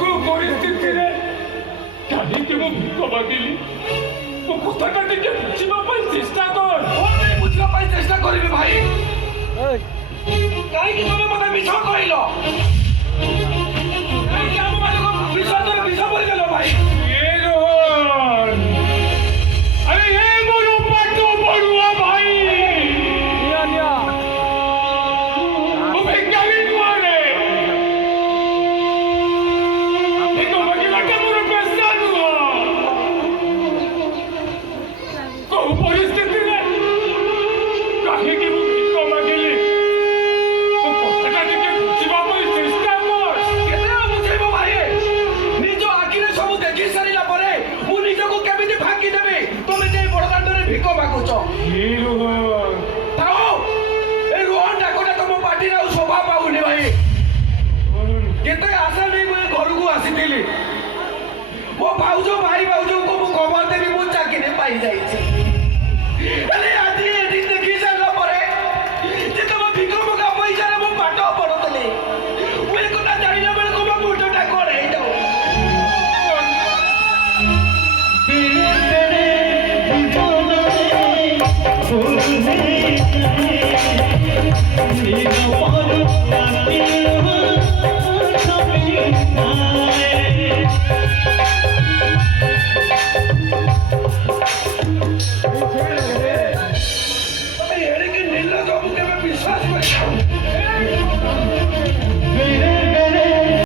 କୋଉ ପରିସ୍ଥିତିରେ କାହିଁକି ମୁଁ ଭିକ ମାଗିଲି ମୋ କଥାଟା ଟିକେ ବୁଝିବା ପାଇଁ ଚେଷ୍ଟା କର। ବୁଝିବା ପାଇଁ ଚେଷ୍ଟା କରିବି ଭାଇ। କାହିଁକି ତମେ ମତେ ମିଛ କହିଲ? କାହିଁକି ଆମ ମାନଙ୍କ ବିଶ୍ୱାସରେ ବିଷ ପଡ଼ିଗଲ ଭାଇ? ଏ ରୋହନ, ଆରେ ଏ ମୋର ପାଠ ପଢୁଆ ଭାଇ। ମୁଁ ଭିକାରୀ ନୁହଁରେ। ଭିକ ମାଗିବାଟା ମୋର ପେଶା ନୁହଁ। କୋଉ ପରିସ୍ଥିତିରେ କାହିଁକି ମୁଁ ଭିକ ମାଗିଲି ମୋ କଥାଟା ଟିକେ ବୁଝିବା ପାଇଁ ଚେଷ୍ଟା କର। କେତେ ଆଉ ବୁଝେଇବ ଭାଇ? ନିଜ ଆଖିରେ ସବୁ ଦେଖି ସାରିଲା ପରେ ମୁଁ ନିଜକୁ କେମିତି ଫାଙ୍କି ଦେବି? ତମେ ଯେ ବଡ଼ଦାଣ୍ଡରେ ଭିକ ମାଗୁଛ। ଏ ରୋହନ, ଥାଉ, ଏ ରୋହନ ଡାକଟା ତମ ପାଟିରେ ଆଉ ଶୋଭା ପାଉନି ଭାଇ। କେତେ ଆଶା ନେଇ ମୁଁ ଏ ଘରକୁ ଆସିଥିଲି। ମୋ ଭାଉଜ ଭାଇ ଭାଉଜଙ୍କୁ ମୁଁ ଖବର ଦେବି ମୁଁ ଚାକିରି ପାଇଯାଇଛି। ହେଲେ ଆଜି ଏଠି ଦେଖି ସାରିଲା ପରେ ଯେ ତମ ଭିକ ମଗା ପଇସାରେ ମୁଁ ପାଠ ପଢୁଥିଲି, ମୁଁ ଏ କଥା ଜାଣିଲା ବେଳକୁ ମୋ ମୁଣ୍ଡଟା କଣ ହେଇଯାଉ। জীবনে